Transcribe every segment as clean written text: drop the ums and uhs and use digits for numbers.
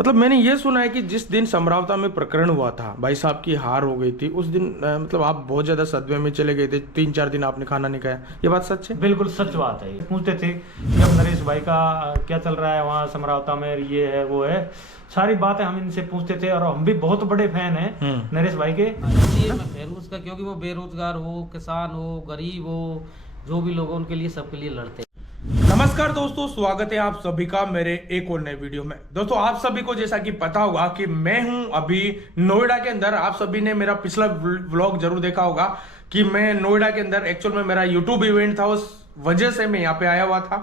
मतलब मैंने ये सुना है कि जिस दिन समरावता में प्रकरण हुआ था, भाई साहब की हार हो गई थी, उस दिन मतलब आप बहुत ज्यादा सदमे में चले गए थे, 3-4 दिन आपने खाना नहीं खाया, ये बात सच है? बिल्कुल सच बात है। पूछते थे कि अब नरेश भाई का क्या चल रहा है वहाँ समरावता में, ये है वो है, सारी बातें हम इनसे पूछते थे और हम भी बहुत बड़े फैन हैं नरेश भाई के। इसलिए मैं फैन हूँ उसका, क्योंकि वो बेरोजगार हो, किसान हो, गरीब हो, जो भी लोग उनके लिए, सबके लिए लड़ते हैं। नमस्कार दोस्तों, स्वागत है आप सभी का मेरे एक और नए वीडियो में। दोस्तों आप सभी को जैसा कि पता होगा कि मैं हूं अभी नोएडा के अंदर। आप सभी ने मेरा पिछला व्लॉग जरूर देखा होगा कि मैं नोएडा के अंदर, एक्चुअल में मेरा यूट्यूब इवेंट था, उस वजह से मैं यहाँ पे आया हुआ था।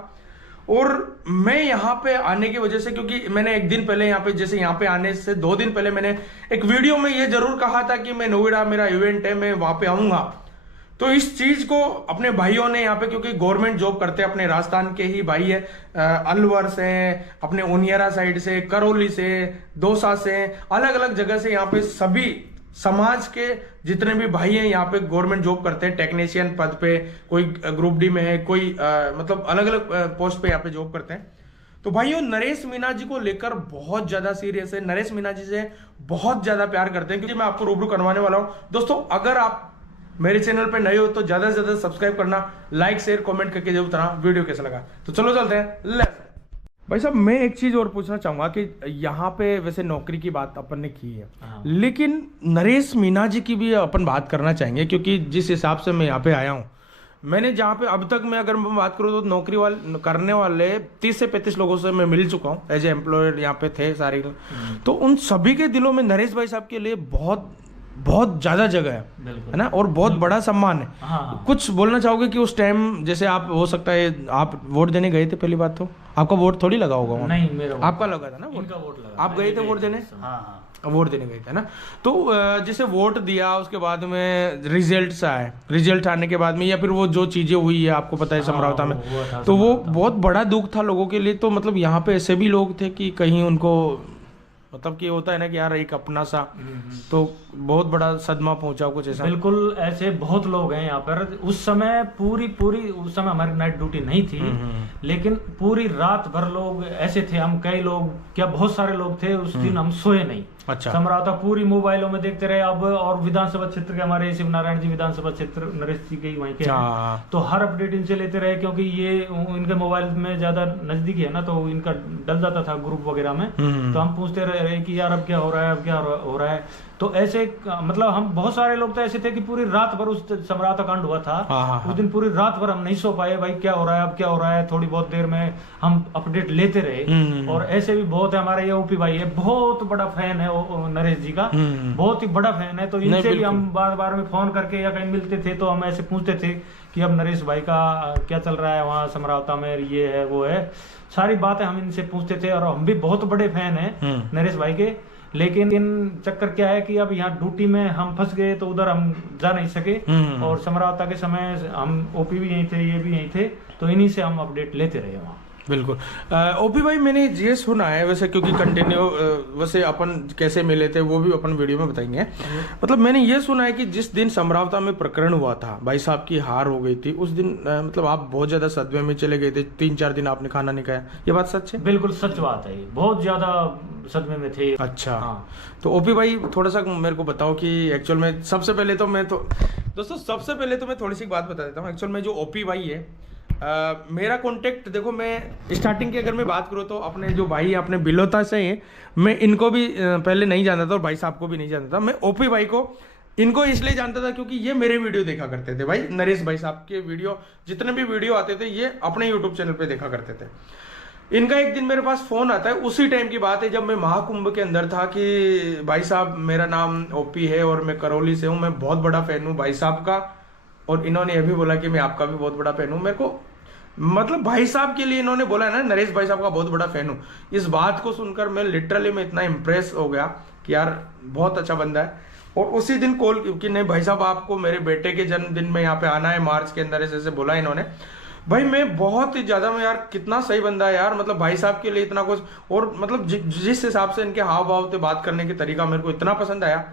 और मैं यहाँ पे आने की वजह से, क्योंकि मैंने एक दिन पहले यहाँ पे, जैसे यहाँ पे आने से 2 दिन पहले मैंने एक वीडियो में ये जरूर कहा था कि मैं नोएडा, मेरा इवेंट है, मैं वहां पे आऊंगा। तो इस चीज को अपने भाइयों ने यहाँ पे, क्योंकि गवर्नमेंट जॉब करते हैं, अपने राजस्थान के ही भाई है, अलवर से, अपने उनियारा साइड से, करौली से, दौसा से, अलग अलग जगह से यहाँ पे सभी समाज के जितने भी भाई हैं यहाँ पे गवर्नमेंट जॉब करते हैं, टेक्नीशियन पद पे, कोई ग्रुप डी में है, कोई मतलब अलग अलग पोस्ट पे यहाँ पे जॉब करते हैं। तो भाइयों, नरेश मीणा जी को लेकर बहुत ज्यादा सीरियस है, नरेश मीणा जी से बहुत ज्यादा प्यार करते हैं, क्योंकि मैं आपको रूबरू करवाने वाला हूं। दोस्तों अगर आप मेरे चैनल पे नए हो तो ज्यादा से ज्यादा सब्सक्राइब करना, लाइक शेयर कमेंट करके जरूर बताना वीडियो कैसा लगा। तो चलो चलते हैं। भाई साहब, मैं एक चीज और पूछना चाहूंगा कि यहाँ पे वैसे नौकरी की बात अपन ने की है, लेकिन नरेश मीणा जी की भी अपन बात करना चाहेंगे, क्योंकि जिस हिसाब से मैं यहाँ पे आया हूँ, मैंने जहाँ पे अब तक मैं अगर मैं बात करूँ तो नौकरी वाले करने वाले 30 से 35 लोगों से मैं मिल चुका हूँ, एज ए एम्प्लॉयड यहाँ पे थे सारे। तो उन सभी के दिलों में नरेश भाई साहब के लिए बहुत बहुत ज्यादा जगह है ना, और बहुत बड़ा सम्मान है। हाँ। कुछ बोलना चाहोगे कि उस टाइम, जैसे आप, हो सकता है आप वोट देने गए थे, पहली बात तो आपका वोट थोड़ी लगा होगा वहाँ? नहीं, मेरा आपका लगा था ना वोट? इनका वोट लगा। आप गए थे वोट देने? हाँ। वोट देने गए थे ना। तो जैसे वोट दिया, उसके बाद में रिजल्ट आए, रिजल्ट आने के बाद में, या फिर वो जो चीजें हुई है आपको पता है समरावता में, तो वो बहुत बड़ा दुख था लोगों के लिए। तो मतलब यहाँ पे ऐसे भी लोग थे कि कहीं उनको, मतलब कि होता है ना कि यार एक अपना सा, तो बहुत बड़ा सदमा पहुंचा कुछ ऐसा। बिल्कुल, ऐसे बहुत लोग हैं यहाँ पर। उस समय पूरी उस समय हमारी नाइट ड्यूटी नहीं थी, लेकिन पूरी रात भर लोग ऐसे थे, हम कई लोग क्या, बहुत सारे लोग थे उस दिन, हम सोए नहीं। अच्छा। समरावता पूरी मोबाइलों में देखते रहे। अब और विधानसभा क्षेत्र के, हमारे शिव नारायण जी विधानसभा क्षेत्र नरेश जी के वहीं के हैं, तो हर अपडेट इनसे लेते रहे, क्योंकि ये इनके मोबाइल में ज्यादा नजदीकी है ना, तो इनका डल जाता था ग्रुप वगैरह में। तो हम पूछते रहे कि यार अब क्या हो रहा है, अब क्या हो रहा है। तो ऐसे मतलब हम बहुत सारे लोग तो ऐसे थे कि पूरी रात भर, उस समरावता कांड हुआ था उस दिन, पूरी रात भर हम नहीं सो पाए, भाई क्या हो रहा है, अब क्या हो रहा है। थोड़ी बहुत देर में हम अपडेट लेते रहे। और ऐसे भी बहुत है, हमारे ये ओपी भाई है, बहुत बड़ा फैन है नरेश जी का, बहुत ही बड़ा फैन है। तो इनसे भी हम बार बार में फोन करके या कहीं मिलते थे तो हम ऐसे पूछते थे कि अब नरेश भाई का क्या चल रहा है वहाँ समरावता में, ये है वो है, सारी बातें हम इनसे पूछते थे। और हम भी बहुत बड़े फैन हैं नरेश भाई के। लेकिन चक्कर क्या है कि अब यहाँ ड्यूटी में हम फंस गए, तो उधर हम जा नहीं सके। और समरावता के समय हम ओपी भी यहीं थे, ये भी यहीं थे, तो इन्हीं से हम अपडेट लेते रहे वहाँ। बिल्कुल। ओपी भाई, मैंने ये सुना है वैसे, क्योंकि कंटिन्यू वैसे अपन कैसे मिले थे वो भी अपन वीडियो में बताएंगे। मतलब मैंने ये सुना है कि जिस दिन समरावता में प्रकरण हुआ था, भाई साहब की हार हो गई थी, उस दिन मतलब आप बहुत ज्यादा सदमे में चले गए थे, 3-4 दिन आपने खाना नहीं खाया, ये बात सच है? बिल्कुल सच बात है, बहुत ज्यादा सदमे में थे। अच्छा। तो ओपी भाई, थोड़ा सा मेरे को बताओ कि एक्चुअल में, सबसे पहले तो मैं थोड़ी सी बात बता देता हूँ। एक्चुअल में जो ओपी भाई है, मेरा कॉन्टेक्ट, देखो मैं स्टार्टिंग की अगर मैं बात करूँ तो अपने जो भाई अपने बिलोता से हैं, मैं इनको भी पहले नहीं जानता था और भाई साहब को भी नहीं जानता था। मैं ओपी भाई को, इनको इसलिए जानता था क्योंकि ये मेरे वीडियो देखा करते थे भाई, नरेश भाई साहब के वीडियो, जितने भी वीडियो आते थे ये अपने यूट्यूब चैनल पे देखा करते थे। इनका एक दिन मेरे पास फोन आता है, उसी टाइम की बात है जब मैं महाकुंभ के अंदर था, कि भाई साहब मेरा नाम ओपी है और मैं करौली से हूँ, मैं बहुत बड़ा फैन हूँ भाई साहब का, और इन्होंने यह भी बोला कि मैं आपका भी बहुत बड़ा फैन हूँ। मेरे को मतलब भाई साहब के लिए इन्होंने बोला ना, नरेश भाई साहब का बहुत बड़ा फैन हूँ। इस बात को सुनकर मैं लिटरली मैं इतना इम्प्रेस हो गया कि यार बहुत अच्छा बंदा है। और उसी दिन कॉल कि नहीं भाई साहब, आपको मेरे बेटे के जन्मदिन में यहाँ पे आना है मार्च के अंदर, ऐसे बोला इन्होंने। भाई मैं बहुत ही ज्यादा, मैं यार कितना सही बंदा है यार, मतलब भाई साहब के लिए इतना कुछ, और मतलब जिस हिसाब से इनके हाव भाव थे, बात करने के तरीका मेरे को इतना पसंद आया,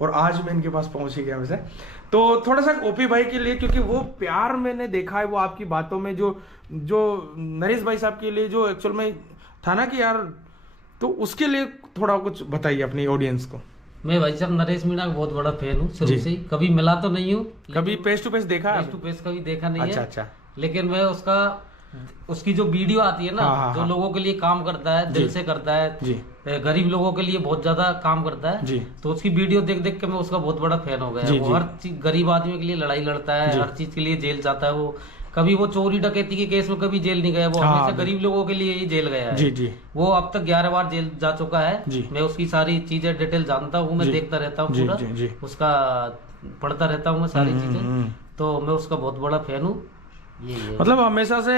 और आज मैं इनके पास पहुंच ही गया वैसे। तो थोड़ा सा ओपी भाई के लिए, क्योंकि वो प्यार मैंने देखा है वो आपकी बातों में, जो नरेश भाई साहब के लिए जो एक्चुअल में था ना कि यार, तो उसके लिए थोड़ा कुछ बताइए अपनी ऑडियंस को। मैं भाई साहब नरेश मीणा का बहुत बड़ा फैन हूँ शुरू से ही। कभी मिला तो नहीं हूँ, कभी फेस टू फेस देखा है? फेस टू फेस कभी देखा नहीं अच्छा है। अच्छा। लेकिन मैं उसकी जो वीडियो आती है ना, जो लोगों के लिए काम करता है, दिल से करता है जी, गरीब लोगों के लिए बहुत ज्यादा काम करता है जी, तो उसकी वीडियो देख देख के मैं उसका बहुत बड़ा फैन हो गया। वो हर गरीब आदमी के लिए लड़ाई लड़ता है, हर चीज के लिए जेल जाता है। वो कभी वो चोरी डकैती के केस में कभी जेल नहीं गया, वो हमेशा गरीब लोगों के लिए ही जेल गया है। जी जी। वो अब तक 11 बार जेल जा चुका है। मैं उसकी सारी चीजें डिटेल जानता हूँ, मैं देखता रहता हूँ पूरा, उसका पढ़ता रहता हूँ मैं सारी चीजें, तो मैं उसका बहुत बड़ा फैन हूँ। मतलब हमेशा से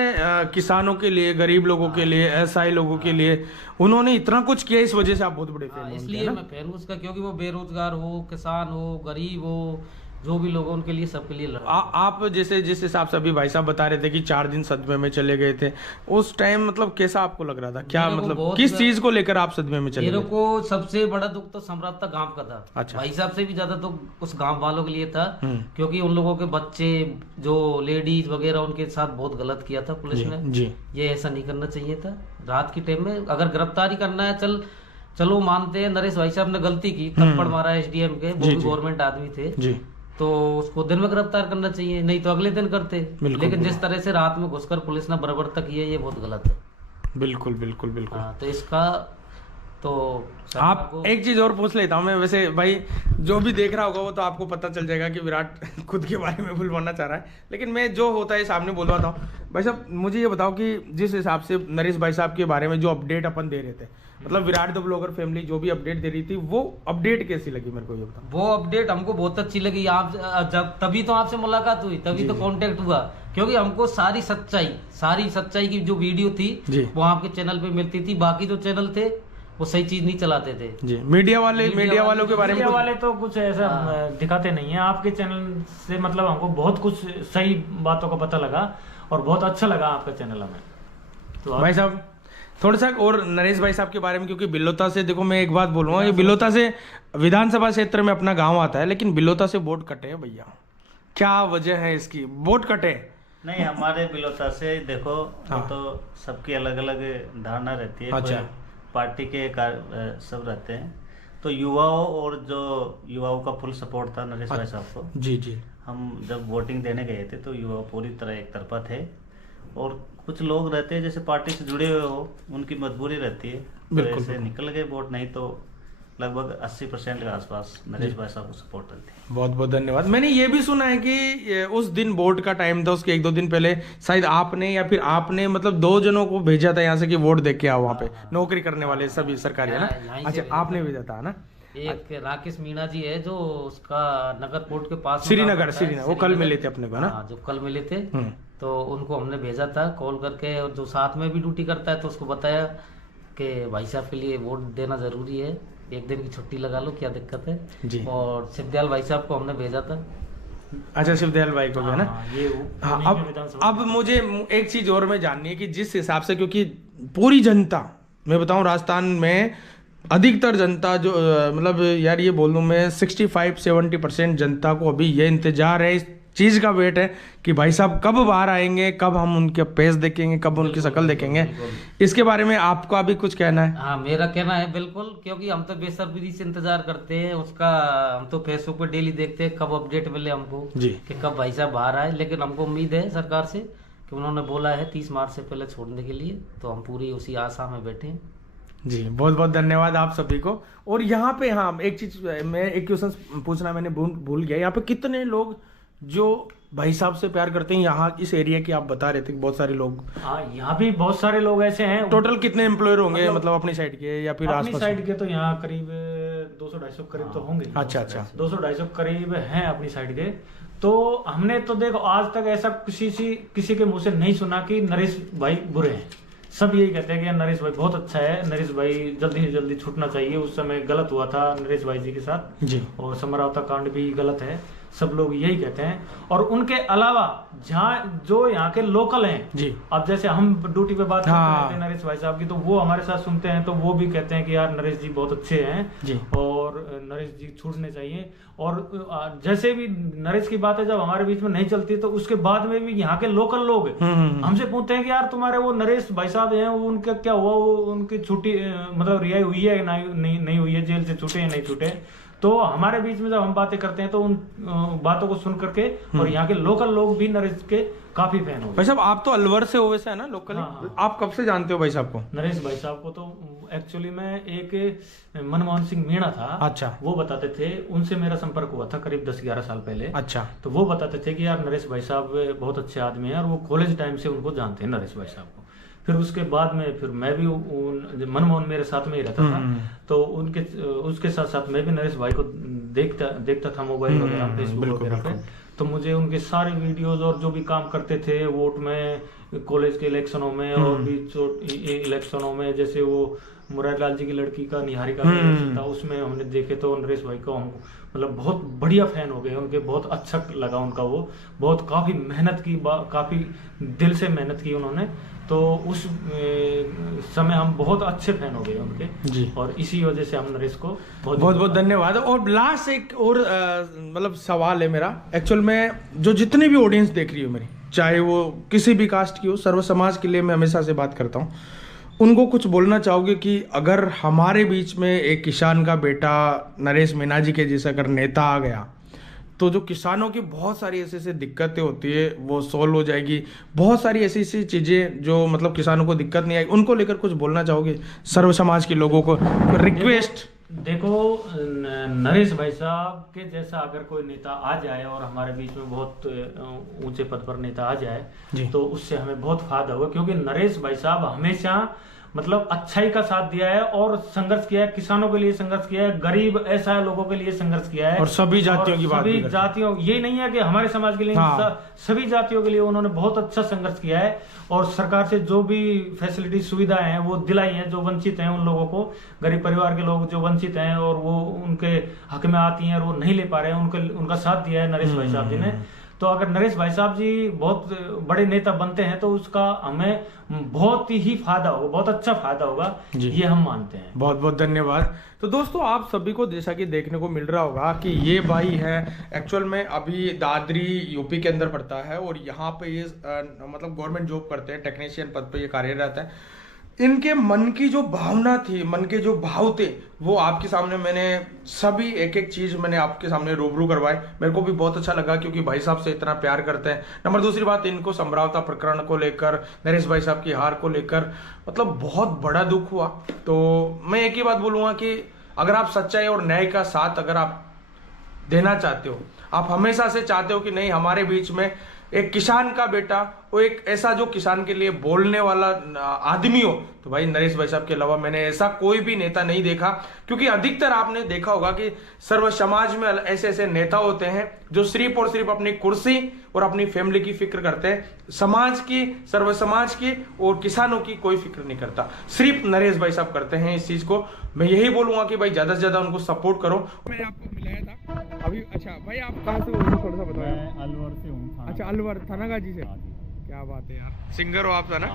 किसानों के लिए, गरीब लोगों के लिए, एसआई लोगों के लिए उन्होंने इतना कुछ किया, इस वजह से आप बहुत बड़े फैन हैं। इसलिए मैं फैन हूँ उसका, क्योंकि वो बेरोजगार हो, किसान हो, गरीब हो, जो भी लोग उनके लिए, सबके लिए लड़ा। आप जैसे जिस हिसाब से अभी भाई साहब बता रहे थे कि 4 दिन सदमे में चले गए थे, उस टाइम मतलब कैसा आपको लग रहा था? क्या मतलब किस चीज को लेकर आप सदमे में चले गए? मेरे को सबसे बड़ा दुख तो सम्राप्ता गांव का था। अच्छा। भाई साहब से भी ज्यादा दुख उस गांव वालों के लिए था, क्योंकि उन लोगों के बच्चे, जो लेडीज वगैरह, उनके साथ बहुत गलत किया था पुलिस ने जी। ये ऐसा नहीं करना चाहिए था। रात के टाइम में अगर गिरफ्तारी करना है, चलो मानते हैं नरेश भाई साहब ने गलती की, थप्पड़ मारा एसडीएम के, वो भी गवर्नमेंट आदमी थे जी, तो उसको दिन में गिरफ्तार करना चाहिए, नहीं तो अगले दिन करते। लेकिन जिस तरह से रात में घुसकर पुलिस ने बर्बरता की है, ये बहुत गलत है। बिल्कुल बिल्कुल बिल्कुल। तो इसका तो आप एक चीज और पूछ लेता हूँ मैं, वैसे भाई जो भी देख रहा होगा वो तो आपको पता चल जाएगा कि विराट खुद के बारे में बुलवाना चाह रहा है, लेकिन मैं जो होता है सामने बोलवाता हूँ। भाई साहब मुझे ये बताओ कि जिस हिसाब से नरेश भाई साहब के बारे में जो अपडेट अपन दे रहे थे, मतलब विराट द ब्लॉगर फैमिली जो भी अपडेट दे रही थी, वो अपडेट कैसी लगी मेरे को ये बताओ। वो अपडेट हमको बहुत अच्छी लगी। आप जब तभी तो आपसे मुलाकात हुई, तभी तो कांटेक्ट हुआ, क्योंकि हमको सारी सच्चाई की जो वीडियो थी वो आपके चैनल पे मिलती थी। बाकी जो चैनल थे वो सही चीज नहीं चलाते थे जी। मीडिया वालों के बारे में मीडिया वाले तो कुछ ऐसा दिखाते नहीं है। आपके चैनल से मतलब हमको बहुत कुछ सही बातों का पता लगा और बहुत अच्छा लगा आपका चैनल हमें। तो भाई साहब थोड़ा सा और नरेश भाई साहब के बारे में, क्योंकि बिलोता से, देखो मैं एक बात बोलूंगा, ये बिलोता से विधानसभा क्षेत्र में अपना गांव आता है, लेकिन बिलोता से वोट कटे हैं भैया, क्या वजह है इसकी? वोट कटे नहीं, हमारे बिलोता से देखो तो सबकी अलग अलग धारणा रहती है। अच्छा। पार्टी के सब रहते हैं, तो युवाओं का फुल सपोर्ट था नरेश भाई साहब को जी जी। हम जब वोटिंग देने गए थे तो युवा पूरी तरह एक तरफा थे, और कुछ लोग रहते हैं जैसे पार्टी से जुड़े हुए हो, उनकी मजबूरी रहती है, तो ऐसे निकल गए वोट, नहीं तो लगभग 80% के आसपास नरेश भाई साहब को सपोर्ट करते हैं। बहुत बहुत धन्यवाद। मैंने ये भी सुना है कि उस दिन वोट का टाइम था, उसके 1-2 दिन पहले शायद आपने या फिर आपने मतलब 2 जनों को भेजा था यहाँ से कि वोट दे के आओ वहाँ पे, नौकरी करने वाले सभी सरकारी है ना? अच्छा, आपने भेजा था ना? एक राकेश मीणा जी है जो उसका नगर कोर्ट के पास श्रीनगर, वो कल मिले थे अपने को ना? जो कल मिले थे, तो उनको हमने भेजा था कॉल करके, और जो साथ में भी ड्यूटी करता है तो उसको बताया कि भाई साहब के लिए वोट देना जरूरी है, 1 दिन की छुट्टी लगा लो, क्या दिक्कत है जी। और शिवदयाल भाई साहब को हमने भेजा था। अच्छा, शिवदयाल भाई को है ना? अब मुझे एक चीज और मैं जाननी है कि जिस हिसाब से, क्योंकि पूरी जनता, मैं बताऊं राजस्थान में अधिकतर जनता जो मतलब यार ये बोल दूं मैं 65-70% जनता को अभी ये इंतजार है, इस चीज का वेट है कि भाई साहब कब बाहर आएंगे, कब हम उनके फेस देखेंगे, कब उनकी शक्ल देखेंगे। इसके बारे में आपका भी कुछ कहना है? हाँ, मेरा कहना है बिल्कुल, क्योंकि हम तो बेसब्री से इंतजार करते हैं उसका। हम तो फेसबुक पे डेली देखते हैं कब अपडेट मिले हमको जी, कि कब भाई साहब बाहर आए। लेकिन हमको उम्मीद है सरकार से कि उन्होंने बोला है 30 मार्च से पहले छोड़ने के लिए, तो हम पूरी उसी आशा में बैठे हैं जी। बहुत बहुत धन्यवाद आप सभी को। और यहाँ पे हाँ एक चीज, मैं एक क्वेश्चन पूछना मैंने भूल गया, यहाँ पे कितने लोग जो भाई साहब से प्यार करते हैं यहाँ इस एरिया की? आप बता रहे थे बहुत सारे लोग। हाँ, यहाँ भी बहुत सारे लोग ऐसे हैं। टोटल कितने एम्प्लॉयर होंगे मतलब अपनी साइड के या फिर अपनी साइड के? तो यहाँ करीब 200-250 करीब तो होंगे। अच्छा अच्छा, 200-250 करीब हैं अपनी साइड के। तो हमने तो देखो आज तक ऐसा किसी के मुंह से नहीं सुना कि नरेश भाई बुरे हैं। सब यही कहते हैं कि नरेश भाई बहुत अच्छा है, नरेश भाई जल्दी से जल्दी छूटना चाहिए। उस समय गलत हुआ था नरेश भाई जी के साथ जी, और समरावता कांड भी गलत है। सब लोग यही कहते हैं। और उनके अलावा जहाँ जो यहाँ के लोकल हैं जी, अब जैसे हम ड्यूटी पे बात करते हैं नरेश भाई साहब की, तो वो हमारे साथ सुनते हैं तो वो भी कहते हैं कि यार नरेश जी बहुत अच्छे हैं जी, और नरेश जी छूटने चाहिए। और जैसे भी नरेश की बात है जब हमारे बीच में नहीं चलती तो उसके बाद में भी यहाँ के लोकल लोग हमसे पूछते हैं कि यार तुम्हारे वो नरेश भाई साहब हैं वो उनका क्या हुआ, वो उनकी छुट्टी मतलब रिहाई हुई है नहीं हुई है, जेल से छूटे हैं नहीं छूटे। तो हमारे बीच में जब हम बातें करते हैं तो उन बातों को सुन करके और यहाँ के लोकल लोग भी नरेश के काफी फैन हो गए। भाई साहब आप तो अलवर से हो वैसे है ना लोकल? हाँ। आप कब से जानते हो भाई साहब को? नरेश भाई साहब को तो एक्चुअली मैं एक मनमोहन सिंह मीणा था, अच्छा, वो बताते थे, उनसे मेरा संपर्क हुआ था करीब 10-11 साल पहले। अच्छा, तो वो बताते थे कि यार नरेश भाई साहब बहुत अच्छे आदमी हैं और वो कॉलेज टाइम से उनको जानते हैं नरेश भाई साहब को। फिर उसके बाद में फिर मैं भी मनमोहन मेरे साथ में ही रहता था, तो उसके साथ साथ मैं भी नरेश भाई को देखता था मोबाइल वगैरह, फेसबुक वगैरह पे। तो मुझे उनके सारे वीडियोस और जो भी काम करते थे वोट में, कॉलेज के इलेक्शनों में और भी इलेक्शनों में, जैसे वो मुरारलाल जी की लड़की का निहारिका का इलेक्शन था उसमें हमने देखे, तो नरेश भाई को हम मतलब बहुत बढ़िया फैन हो गए उनके, बहुत अच्छा लगा उनका, वो बहुत काफी मेहनत की, काफी दिल से मेहनत की उन्होंने। तो उस समय हम बहुत अच्छे फैन हो गए उनके जी, और इसी वजह से हम नरेश को बहुत बहुत धन्यवाद। और लास्ट एक और मतलब सवाल है मेरा, एक्चुअल में जो जितनी भी ऑडियंस देख रही हो मेरी, चाहे वो किसी भी कास्ट की हो, सर्व समाज के लिए मैं हमेशा से बात करता हूँ, उनको कुछ बोलना चाहोगे कि अगर हमारे बीच में एक किसान का बेटा नरेश मीणा जी के जैसा अगर नेता आ गया तो जो किसानों की बहुत सारी ऐसी ऐसी दिक्कतें होती है वो सॉल्व हो जाएगी, बहुत सारी ऐसी ऐसी चीज़ें जो मतलब किसानों को दिक्कत नहीं आएगी, उनको लेकर कुछ बोलना चाहोगे सर्व समाज के लोगों को? रिक्वेस्ट देखो नरेश भाई साहब के जैसा अगर कोई नेता आ जाए और हमारे बीच में बहुत ऊंचे पद पर नेता आ जाए तो उससे हमें बहुत फायदा होगा, क्योंकि नरेश भाई साहब हमेशा मतलब अच्छाई का साथ दिया है और संघर्ष किया है, किसानों के लिए संघर्ष किया है, गरीब ऐसा लोगों के लिए संघर्ष किया है, और सभी जातियों की बात, सभी जातियों, ये नहीं है कि हमारे समाज के लिए, सभी जातियों के लिए उन्होंने बहुत अच्छा संघर्ष किया है। और सरकार से जो भी फैसिलिटी सुविधाएं हैं वो दिलाई हैं, जो वंचित हैं उन लोगों को, गरीब परिवार के लोग जो वंचित हैं और वो उनके हक में आती हैं और वो नहीं ले पा रहे हैं, उनका साथ दिया है नरेश भाई साहब जी ने। तो अगर नरेश भाई साहब जी बहुत बड़े नेता बनते हैं तो उसका हमें बहुत ही फायदा होगा, बहुत अच्छा फायदा होगा, ये हम मानते हैं। बहुत बहुत धन्यवाद। तो दोस्तों आप सभी को जैसा कि देखने को मिल रहा होगा कि ये भाई है एक्चुअल में अभी दादरी यूपी के अंदर पड़ता है और यहाँ पे ये मतलब गवर्नमेंट जॉब करते हैं, टेक्नीशियन पद पे ये कार्यरत है। इनके मन की जो भावना थी, मन के जो भाव थे, वो आपके सामने मैंने सभी एक एक चीज मैंने आपके सामने रूबरू करवाए। मेरे को भी बहुत अच्छा लगा क्योंकि भाई साहब से इतना प्यार करते हैं। नंबर दूसरी बात, इनको समरावता प्रकरण को लेकर, नरेश भाई साहब की हार को लेकर मतलब बहुत बड़ा दुख हुआ। तो मैं एक ही बात बोलूंगा कि अगर आप सच्चाई और न्याय का साथ अगर आप देना चाहते हो, आप हमेशा से चाहते हो कि नहीं हमारे बीच में एक किसान का बेटा, वो एक ऐसा जो किसान के लिए बोलने वाला आदमी हो, तो भाई नरेश भाई साहब के अलावा मैंने ऐसा कोई भी नेता नहीं देखा। क्योंकि अधिकतर आपने देखा होगा कि सर्व समाज में ऐसे ऐसे नेता होते हैं जो सिर्फ और सिर्फ अपनी कुर्सी और अपनी फैमिली की फिक्र करते हैं, समाज की, सर्व समाज की और किसानों की कोई फिक्र नहीं करता। सिर्फ नरेश भाई साहब करते हैं इस चीज को। मैं यही बोलूंगा कि भाई ज्यादा से ज्यादा उनको सपोर्ट करो। मैंने आपको मिलाया था अभी। अच्छा भाई आप कहाँ से हो, थोड़ा सा बताओ। अलवर से हूँ। अच्छा अलवर, थानागाजी से। क्या बात है यार, सिंगर हो आप था ना?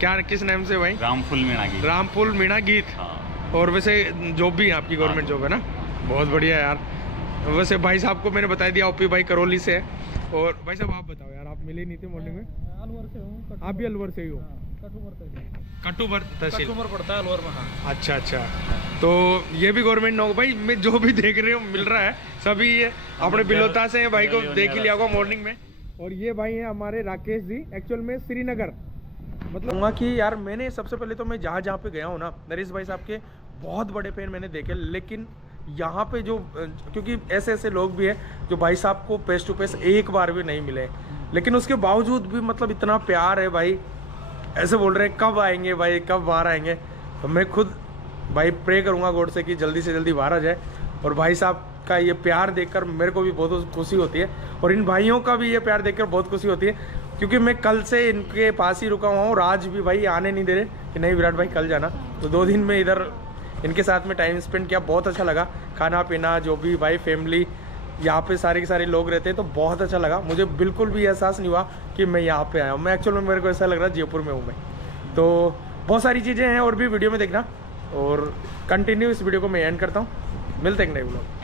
क्या किस नाम से भाई? रामफुल मीणा गीत। रामफुल मीणा गीत। और वैसे जॉब भी आपकी गवर्नमेंट जॉब है ना? बहुत बढ़िया यार। वैसे भाई साहब को मैंने बता दिया ओपी भाई करौली से है। और भाई साहब आप बताओ यार, आप मिले नहीं थे मॉर्निंग में? अलवर से हूँ। आप भी अलवर से ही हो? कटुबर तहसील पड़ता है अलवर में। हाँ। अच्छा अच्छा, तो ये भी गवर्नमेंट नौकरी। भाई मैं जो भी देख रही हूँ मिल रहा है सभी ये अपने बिलोता से भाई को देख ही लिया होगा मॉर्निंग में। और ये भाई हैं हमारे राकेश जी, एक्चुअल में श्रीनगर। मतलब कि यार मैंने सबसे पहले तो मैं जहाँ जहाँ पे गया हूँ ना, नरेश भाई साहब के बहुत बड़े फैन मैंने देखे, लेकिन यहाँ पे जो क्योंकि ऐसे ऐसे लोग भी हैं जो भाई साहब को फेस टू फेस एक बार भी नहीं मिले, लेकिन उसके बावजूद भी मतलब इतना प्यार है भाई, ऐसे बोल रहे हैं कब आएंगे भाई, कब बाहर आएंगे। तो मैं खुद भाई प्रे करूँगा गॉड से कि जल्दी से जल्दी बाहर आ जाए। और भाई साहब का ये प्यार देखकर मेरे को भी बहुत खुशी होती है और इन भाइयों का भी ये प्यार देखकर बहुत खुशी होती है, क्योंकि मैं कल से इनके पास ही रुका हुआ हूँ और आज भी भाई आने नहीं दे रहे कि नहीं विराट भाई कल जाना। तो 2 दिन में इधर इनके साथ में टाइम स्पेंड किया, बहुत अच्छा लगा। खाना पीना जो भी भाई फैमिली यहाँ पे सारे के सारे लोग रहते हैं, तो बहुत अच्छा लगा। मुझे बिल्कुल भी एहसास नहीं हुआ कि मैं यहाँ पे आया हूँ। मैं एक्चुअल में मेरे को ऐसा लग रहा है जयपुर में हूँ मैं। तो बहुत सारी चीज़ें हैं और भी वीडियो में देखना, और कंटिन्यू इस वीडियो को मैं एंड करता हूँ। मिलते हैं एक नए व्लॉग।